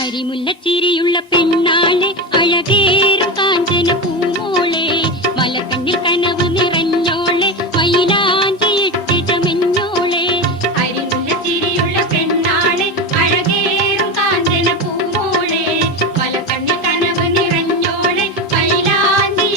അരിമുല്ലച്ചിരിയുള്ള പെണ്ണാളെ അഴകേറും കാഞ്ചന പൂമോളെ മലക്കണ്ണിൽ കനവ് നിറഞ്ഞോളെ മയിലാഞ്ചിയിട്ട് ചമഞ്ഞോളെ. അരിമുല്ലച്ചിരിയുള്ള പെണ്ണാളെ അഴകേറും കാഞ്ചന പൂമോളെ മലക്കണ്ണിൽ കനവ് നിറഞ്ഞോളെ മയിലാഞ്ചി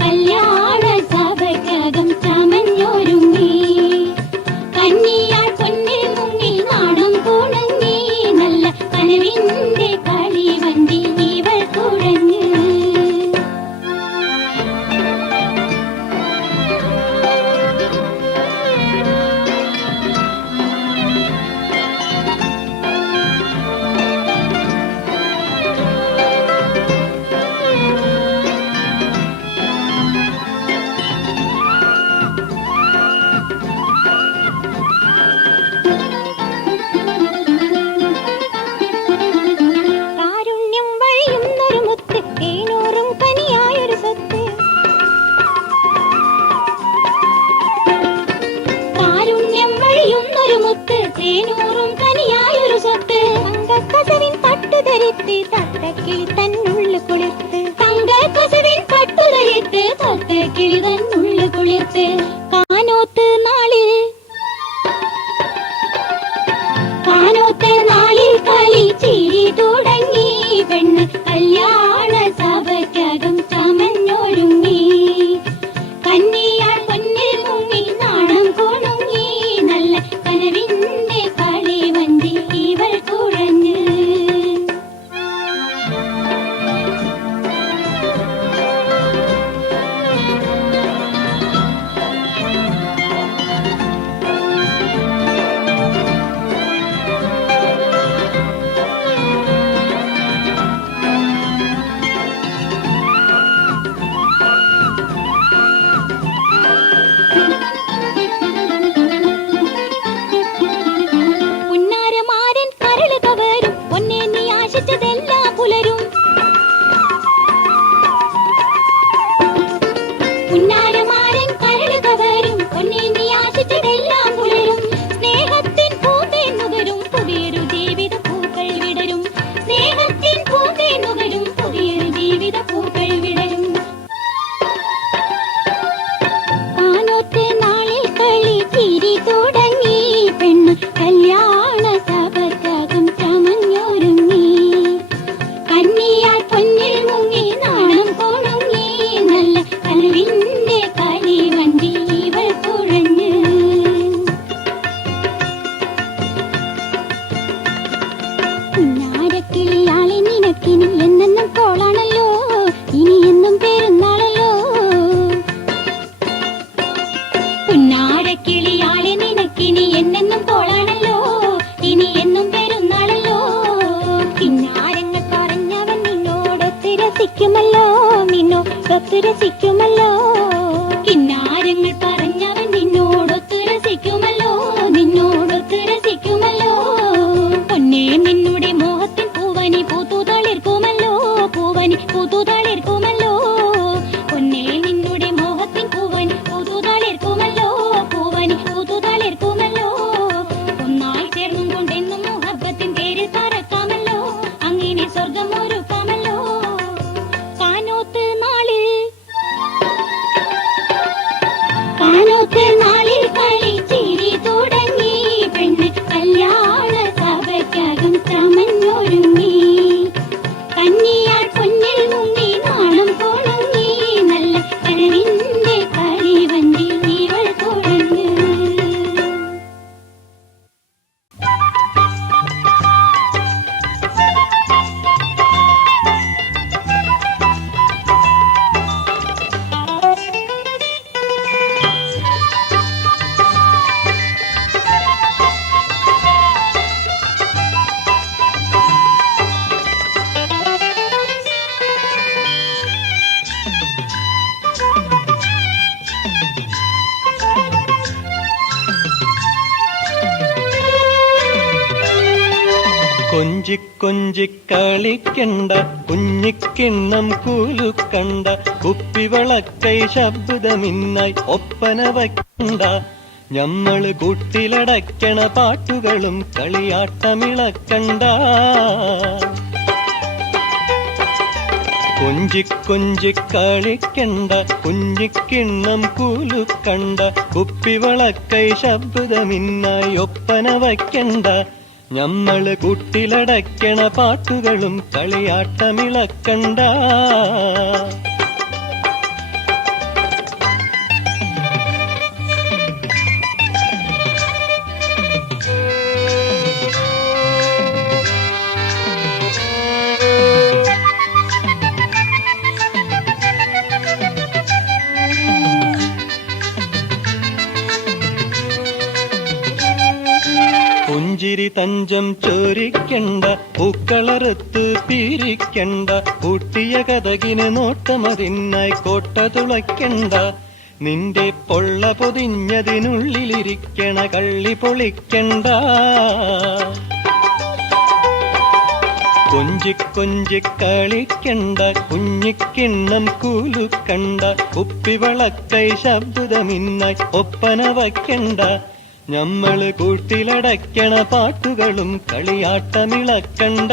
കല്യാണ സഭയ്ക്കകം ചമഞ്ഞൊരുങ്ങി കന്നിയാൾ പൊന്നിൽ മുങ്ങി നാണം കുണങ്ങി നല്ല കനവിന്റെ കളിവണ്ടി ഇവൾ കുഴഞ്ഞ് തത്തക്കിളി തന്നുള്ളു കുളിർത്ത് തങ്കക്കസവിൻ പട്ടുതരിത്ത് തത്തക്കിളി തന്നുള്ളു കുളിർത്ത് കാനോത്ത് നാളിൽ കളി ചിരി തുടങ്ങി പെണ്ണ് കല്യാണ സഭയ്ക്കകം ചമഞ്ഞൊരുങ്ങി കന്നിയാൾ പൊന്നിൽ മുങ്ങി നാണം കുണുങ്ങി നല്ല കനവിന്റെ കളിവണ്ടി ഇവൾ കുഴഞ്ഞ് രസിക്കുമല്ലോ കിന്നാരങ്ങൾ പറഞ്ഞവൻ നിന്നോടൊത്ത് രസിക്കുമല്ലോ നിന്നോടൊത്ത് രസിക്കുമല്ലോ പൊന്നേ നിന്നുടെ മോഹത്തിൻ പൂവനി പൂത്തുതളിർക്കുമല്ലോ പൂവനി പൂത്തുതളിർക്കുമല്ലോ പൊന്നേ നിന്നുടെ മോഹത്തിൻ പൂവനി പൂത്തുതളിർക്കുമല്ലോ പൂവനി പൂത്തുതളിർക്കുമല്ലോ ഒന്നായി ചേർന്നും കൊണ്ടെന്നും മുഹബത്തിൻ പേര് തറക്കാമല്ലോ അങ്ങനെ സ്വർഗം ഒരുക്കാമല്ലോ കാനോത്ത് നാളിൽ കളി ചിരി തുടങ്ങി പെണ്ണ് കല്യാണ സഭയ്ക്കകം ചമഞ്ഞൊരുങ്ങി കന്നിയാൾ പൊന്നിൽ മുങ്ങി നാണം കുണങ്ങി നല്ല കനവിന്റെ കളിവണ്ടി ഇവൾ കുഴഞ്ഞ് കൊഞ്ചിക്കൊഞ്ചിക്കളിക്കണ്ട കുഞ്ഞിക്കിണ്ണം കൂലുക്കണ്ട കുപ്പിവളക്കൈ ശബ്ദമിന്നായി ഒപ്പന വയ്ക്കണ്ട ഞമ്മള് കൂട്ടിലടയ്ക്കണ പാട്ടുകളും കളിയാട്ടമിളക്കണ്ട കൊഞ്ചിക്കൊഞ്ചിക്കളിക്കണ്ട കുഞ്ഞിക്കിണ്ണം കൂലുക്കണ്ട കുപ്പിവളക്കൈ ശബ്ദമിന്നായി ഒപ്പന വയ്ക്കണ്ട ഞമ്മള് കൂട്ടിലടയ്ക്കണ പാട്ടുകളും കളിയാട്ടമിളക്കണ്ട തഞ്ചം ചോരിക്കണ്ട, പൂക്കളറുത്ത് പീരിക്കണ്ട, പൂട്ടിയ കതകിന് നോട്ടമതിനായി കോട്ട തുളയ്ക്കണ്ട. നിന്റെ പൊള്ള പൊതിഞ്ഞതിനുള്ളിലിരിക്കണ കള്ളി പൊളിക്കണ്ട. കൊഞ്ചി കളിക്കണ്ട, കുഞ്ഞിക്കിണ്ണം കൂലുക്കണ്ട, കുപ്പിവളക്കൈ ശബ്ദമിന്നായി ഒപ്പന വയ്ക്കണ്ട. ഞമ്മള് കൂട്ടിലടയ്ക്കണ പാട്ടുകളും കളിയാട്ടമിളക്കണ്ട.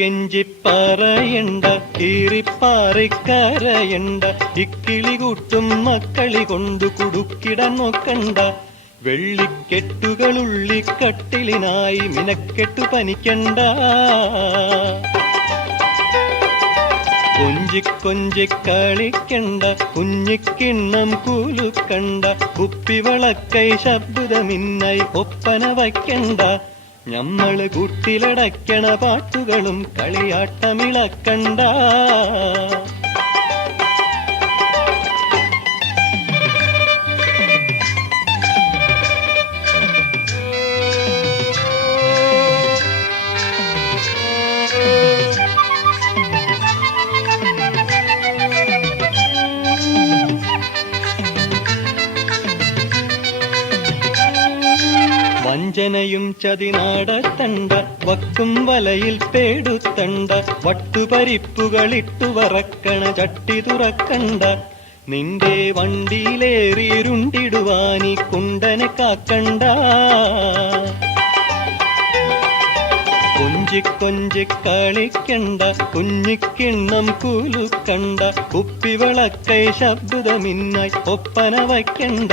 കെഞ്ചി പറയണ്ട, കീറിപ്പാറിക്കരയണ്ട, ഇക്കിളി കൂട്ടും മക്കളി കൊണ്ടു കുടുക്കിടാൻ നോക്കണ്ട. വെള്ളിക്കെട്ടുകളുള്ളിക്കട്ടിലിനായി മിനക്കെട്ടു പനിക്കണ്ട. കൊഞ്ചി കളിക്കണ്ട, കുഞ്ഞിക്കിണ്ണം കൂലുക്കണ്ട, കുപ്പിവളക്കൈ ശബ്ദമിന്നായി ഒപ്പന വയ്ക്കണ്ട. ഞമ്മള് കൂട്ടിലടയ്ക്കണ പാട്ടുകളും കളിയാട്ടമിളക്കണ്ട. വഞ്ചനയും ചതി നടത്തണ്ട, വക്കും വലയിൽ പേടുത്തണ്ട, വട്ടുപരിപ്പുകളിട്ടു വറക്കണ ചട്ടി തുറക്കണ്ട. നിന്റെ വണ്ടിയിലേറിയിരുണ്ടിടുവാനീ കുണ്ടനെ കാക്കണ്ട. കൊഞ്ചി കളിക്കണ്ട, കുഞ്ഞിക്കിണ്ണം കൂലുക്കണ്ട, കുപ്പിവളക്കൈ ശബ്ദമിന്നായി ഒപ്പന വയ്ക്കണ്ട.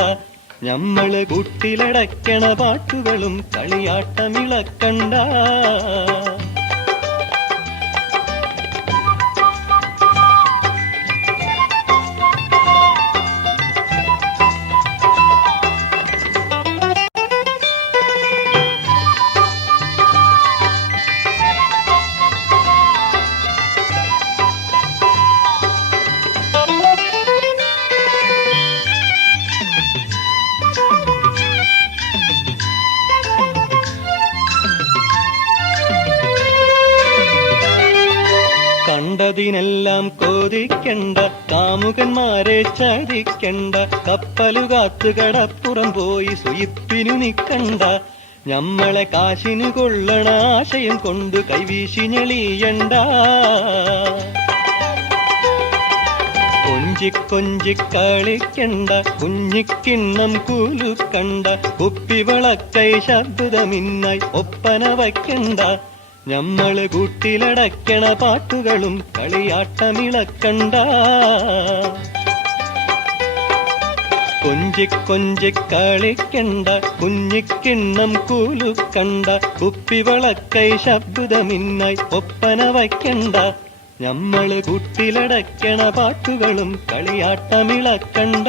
ഞമ്മള് കൂട്ടിലടയ്ക്കണ പാട്ടുകളും കളിയാട്ടമിളക്കണ്ട. കണ്ടതിനെല്ലാം കോതിക്കണ്ട, കാമുകന്മാരെ ചതിക്കണ്ട, കപ്പലുകാത്ത് കടപ്പുറം പോയി സുയിപ്പിനു നിക്കണ്ട. ഞമ്മളെ കാശിനു കൊള്ളണ ആശയം കൊണ്ട് കൈവീശി ഞെളിയണ്ട. കൊഞ്ചി കളിക്കണ്ട, കുഞ്ഞിക്കിണ്ണം കൂലുക്കണ്ട, കുപ്പിവളക്കൈ ശബ്ദമിന്നായി ഒപ്പന വയ്ക്കണ്ട. ഞമ്മള് കൂട്ടിലടയ്ക്കണ പാട്ടുകളും കളിയാട്ടമിളക്കണ്ട. കൊഞ്ചി കളിക്കണ്ട, കുഞ്ഞിക്കിണ്ണം കൂലുക്കണ്ട, കുപ്പിവളക്കൈ ശബ്ദമിന്നായി ഒപ്പന വയ്ക്കണ്ട. ഞമ്മള് കൂട്ടിലടയ്ക്കണ പാട്ടുകളും കളിയാട്ടമിളക്കണ്ട.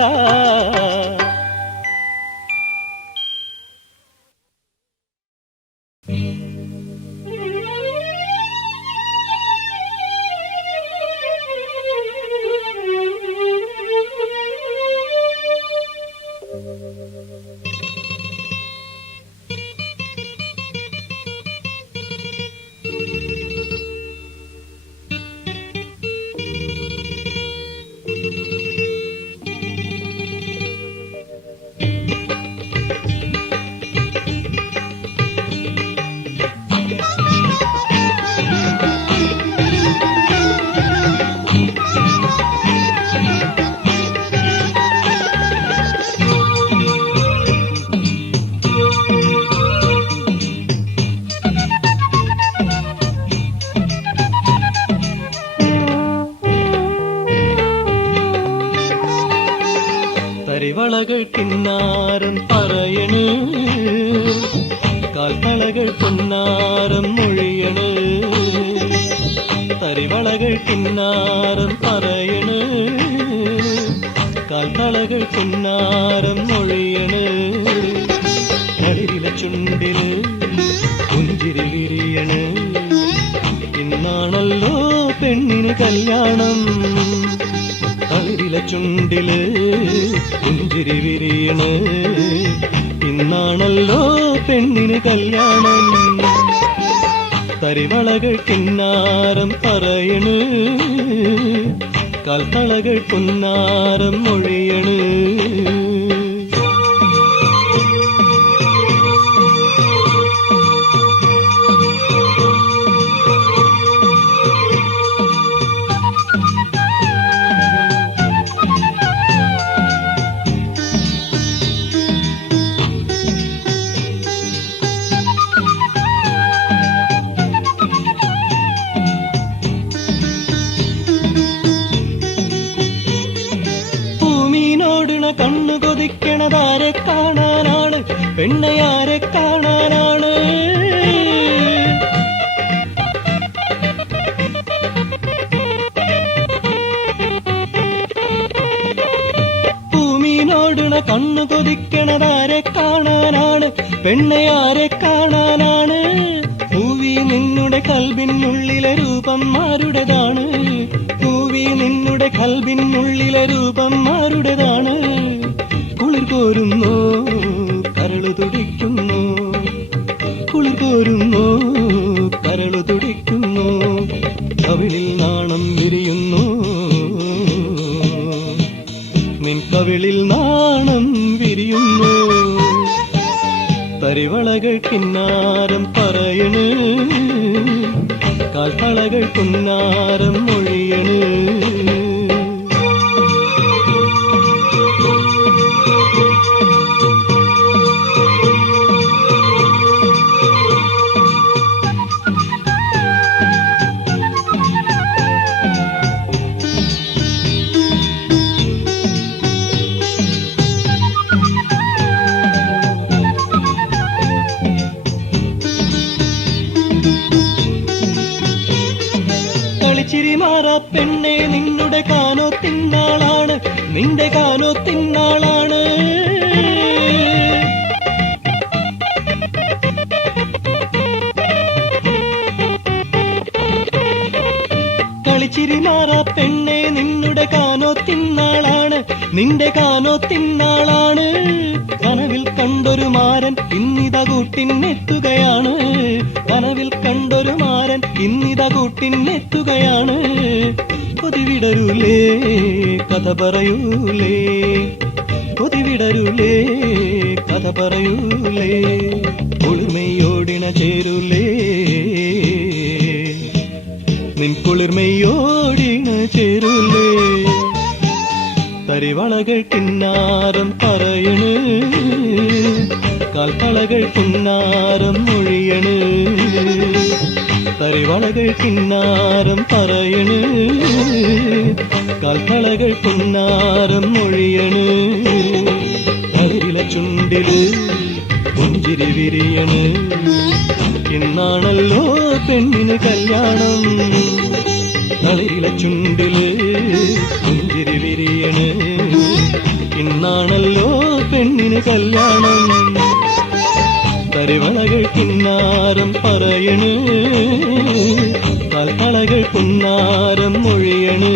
തരിവളകൾ കിന്നാരം പറയണ്, കാൽത്തളകൾ പൊന്നാരം മൊഴിയണ്. തരിവളകൾ കിന്നാരം പറയണ്, കാൽത്തളകൾ പൊന്നാരം മൊഴിയണ്. കളിരിലെ ചുണ്ടില് പുഞ്ചിരി വിരിയണ്, ഇന്നാണല്ലോ പെണ്ണിന് കല്യാണം. കളിരിലെ ചുണ്ടില് പുഞ്ചിരി വിരിയണ്, ഇന്നാണല്ലോ പെണ്ണിന് കല്യാണം. തരിവളകൾ കിന്നാരം പറയണ്, കാൽത്തളകൾ പൊന്നാരം മൊഴിയണ്. കണ്ണു കൊതിക്കണതാരെ കാണാനാണ്, പെണ്ണയാരെ കാണാനാണ്. ഭൂമിയിലോടുണ കണ്ണു കൊതിക്കണതാരെ കാണാനാണ്, പെണ്ണയാരെ കാണാനാണ്. പൂവി നിന്നുടെ കൽബിനുള്ളിലെ രൂപം ആരുടേതാണ്, പൂവി നിന്നുടെ കൽബിനുള്ളിലെ രൂപം ആരുടേതാണ്. കുളിർ കോരുന്നു കരളു തുടിക്കുന്നു, കുളിർ കോരുന്നു കരളു തുടിക്കുന്നു. കവിളിൽ നാണം വിരിയുന്നു, നിൻ കവിളിൽ നാണം വിരിയുന്നു. തരിവളകൾ കിന്നാരം പറയണ്, കാൽത്തളകൾ പൊന്നാരം മൊഴിയണ്. കളിച്ചിരിമാറാ പെണ്ണെ നിന്നുടെ കാനോ തിന്നാളാണ്, നിന്റെ കാനോ തിന്നാളാണ്. കളിച്ചിരിമാറാ പെണ്ണെ നിന്നുടെ കാനോ തിന്നാളാണ്, നിന്റെ കാനോ തിന്നാളാണ്. കനവിൽ കണ്ടൊരു മാരൻ ഇന്നിത കൂട്ടിനെത്തുകയാണ്, കനവിൽ കണ്ടൊരു മാരൻ ഇന്നിത കൂട്ടിനെത്തുകയാണ്. കൊതിവിടരൂലേ കഥ പറയൂലേ, കൊതിവിടരൂലേ കഥ പറയൂലേ. കുളിർമയോടിണ ചേരൂലേ, നിൻ കുളിർമയോടിണ ചേരൂലേ. തരിവളകൾ കിന്നാരം പറയണ്, കാൽത്തളകൾ പൊന്നാരം മൊഴിയണ്. തരിവളകൾ കിന്നാരം പറയണ്, കാൽത്തളകൾ പൊന്നാരം മൊഴിയണ്. കളിരിലെ ചുണ്ടില് പുഞ്ചിരി വിരിയണ്, ഇന്നാണല്ലോ പെണ്ണിന് കല്യാണം. കളിരിലെ ചുണ്ടില് പുഞ്ചിരി വിരിയണ്, ഇന്നാണല്ലോ പെണ്ണിന് കല്യാണം. തരിവളകൾ കിന്നാരം പറയണ്, കാൽത്തളകൾ പൊന്നാരം മൊഴിയണ്.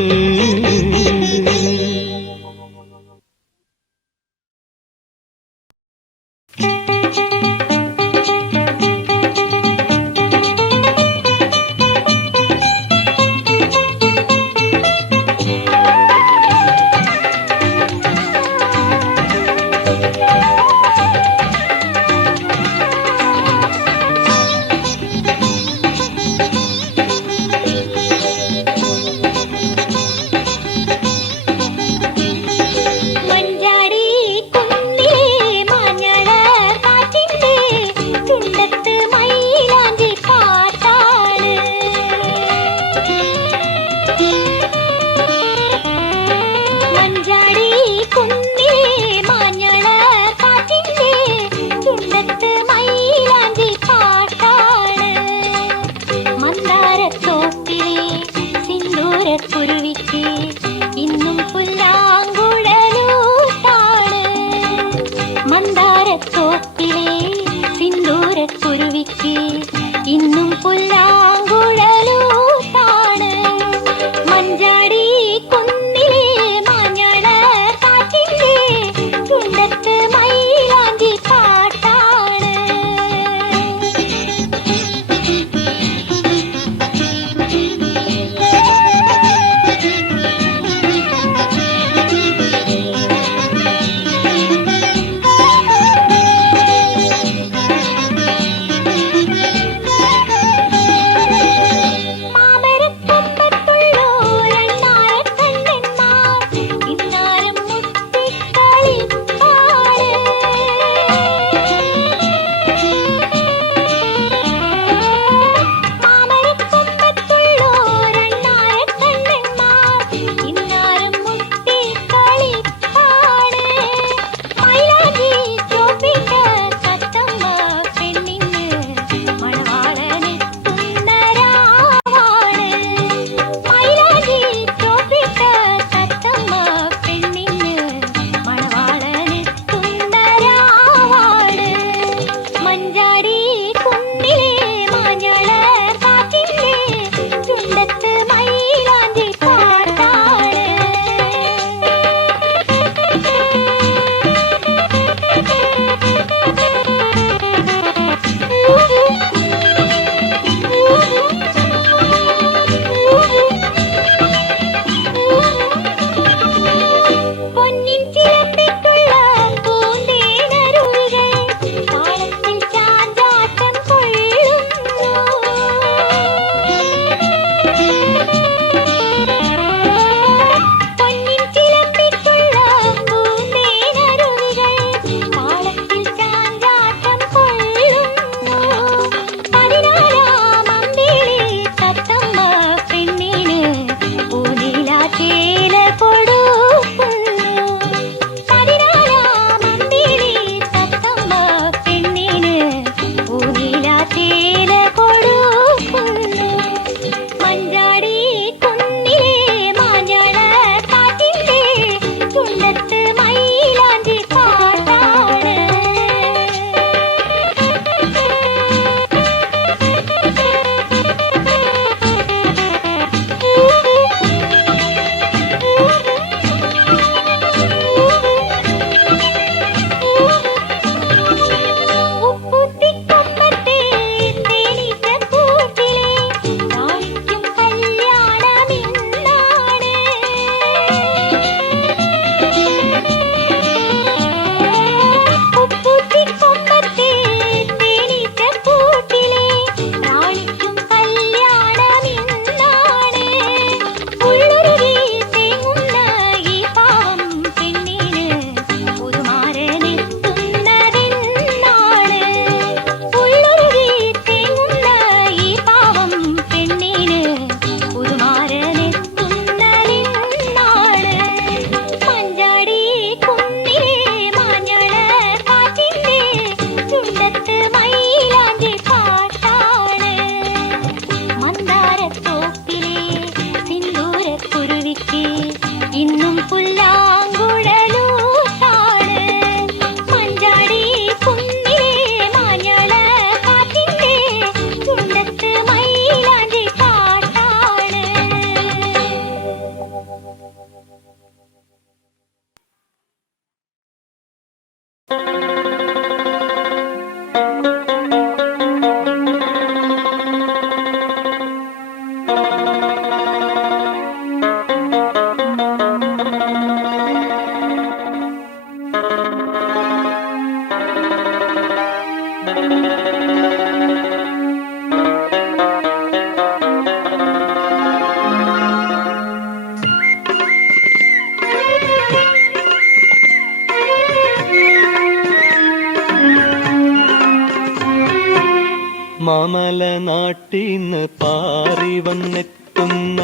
മാമല നാട്ടിന്ന് പാറി വന്നെത്തുന്ന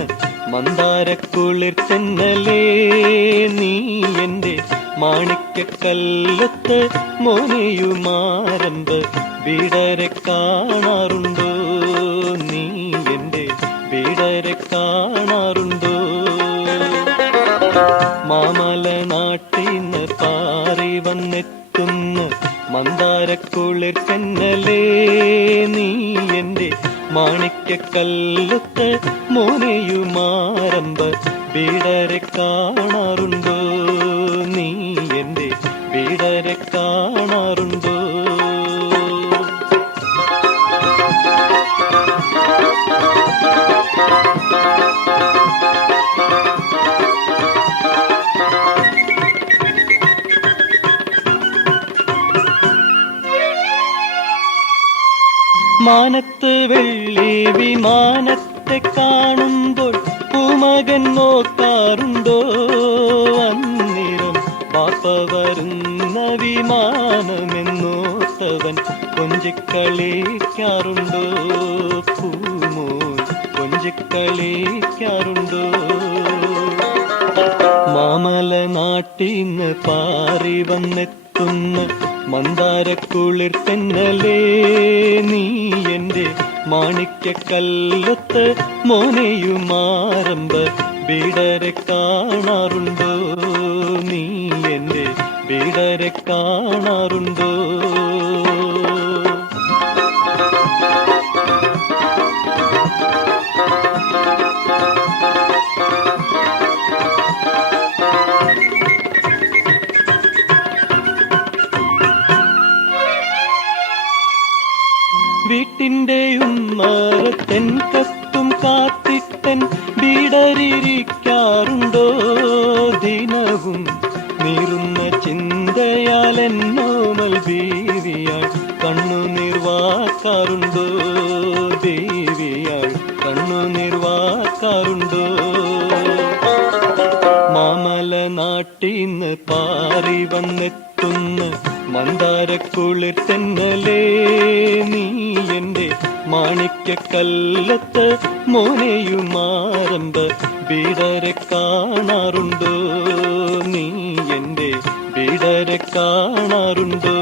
മന്ദാരക്കുളിർ ചെന്നലേ നീ എന്റെ മാണിക്കക്കല്ലത്ത് മോനെയുമാരമ്പ് വീടരെ കാണാറുണ്ടോ നീ എന്റെ വീടരെ കാണാറുണ്ടോ മാമല നാട്ടിന്ന് പാറി വന്നെത്തുന്ന മന്ദാരക്കുളിർ ചെന്നലേ നീ എന്റെ മാണിക്കക്കല്ലത്ത് മോനെയുമാരമ്പ് വീടരെ കാണാറുണ്ടോ നീ എന്റെ വീടരെ കാണാറുണ്ടോ മാനത്ത് വെള്ളി വിമാനത്തെ കാണുമ്പോൾ പൂമകൻ നോക്കാറുണ്ടോ അന്നേരം പാപ്പ വരുന്ന വിമാനമെന്നോത്തവൻ കൊഞ്ചിക്കളിക്കാറുണ്ടോ പൂമോൻ കൊഞ്ചിക്കളിക്കാറുണ്ടോ മാമല നാട്ടിന്ന് പാറി വന്നെത്തുന്ന മന്ദാരക്കുളിർ തെന്നലേ നീ എന്റെ മാണിക്കക്കല്ലത്ത് മോനെയുമാരമ്പ് വീടരെ കാണാറുണ്ടോ നീ എന്റെ വീടരെ കാണാറുണ്ടോ വീട്ടിന്റെ ഉമ്മറത്തെൻ കത്തും കാത്തിട്ടൻ വീടരിക്കാറുണ്ടോ ദിനവും നീറുന്ന ചിന്തയാൽ എന്നോമൽ ബീവിയാൾ കണ്ണു നിർവാക്കാറുണ്ടോ ദേവിയാൾ കണ്ണു നിർവാക്കാറുണ്ടോ മാമല നാട്ടിന്ന് പാറി വന്നെത്തുന്ന മന്ദാരക്കുളിർ തെന്നലേ നീ എന്റെ മാണിക്കക്കല്ലത്ത് മോനെയുമാരമ്പ് വീടരെ കാണാറുണ്ടോ നീ എന്റെ വീടരെ കാണാറുണ്ടോ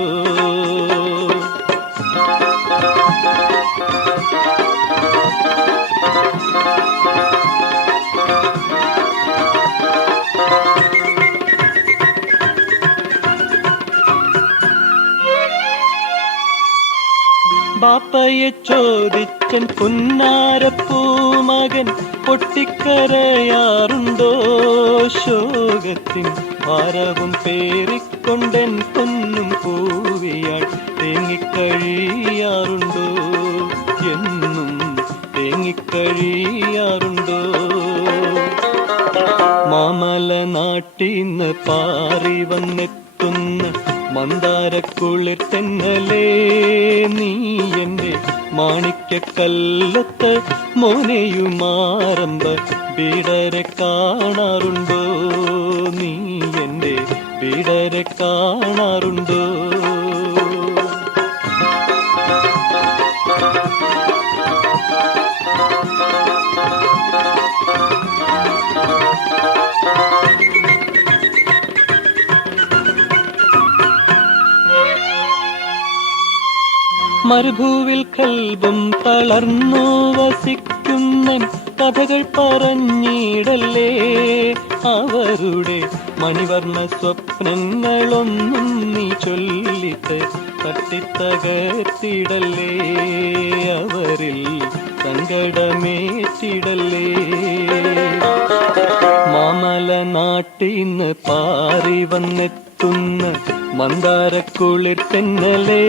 ബാപ്പയെ ചോദിച്ചൻ പുന്നാരപ്പൂമകൻ പൊട്ടിക്കരയാറുണ്ടോ ശോകത്തിൻ ഭാരവും പേറിക്കൊണ്ടെൻ പൊന്നും പൂവിയാൾ തേങ്ങിക്കഴിയാറുണ്ടോ എന്നും തേങ്ങിക്കഴിയാറുണ്ടോ മാമല നാട്ടിന്ന് പാറി വന്നെത്തുന്ന മന്ദാരക്കുളിർ തെന്നലേ നീ എന്റെ മാണിക്കക്കല്ലത്ത് മോനെയുമാരമ്പ് വീടരെ കാണാറുണ്ടോ നീ എന്റെ വീടരെ കാണാറുണ്ടോ മരുഭൂവിൽ കൽബും തളർന്നു വസിക്കുന്ന കഥകൾ പറഞ്ഞിടല്ലേ അവരുടെ മണിവർണ്ണ സ്വപ്നങ്ങളൊന്നും നീ ചൊല്ലിട്ട് തട്ടിത്തകർത്തിടല്ലേ അവരിൽ സങ്കടമേറ്റിടല്ലേ മാമല നാട്ടിന്ന് പാറി വന്നെത്തുന്ന മന്ദാരക്കുളിർ തെന്നലേ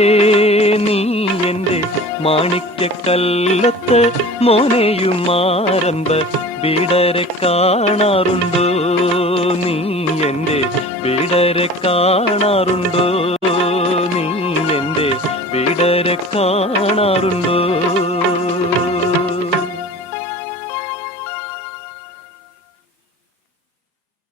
നീ എന്റെ മാണിക്കക്കല്ലത്ത് മോനെയുമാരമ്പ് വീടരെ കാണാറുണ്ടോ നീ എന്റെ വീടരെ കാണാറുണ്ടോ നീ എന്റെ വീടരെ കാണാറുണ്ടോ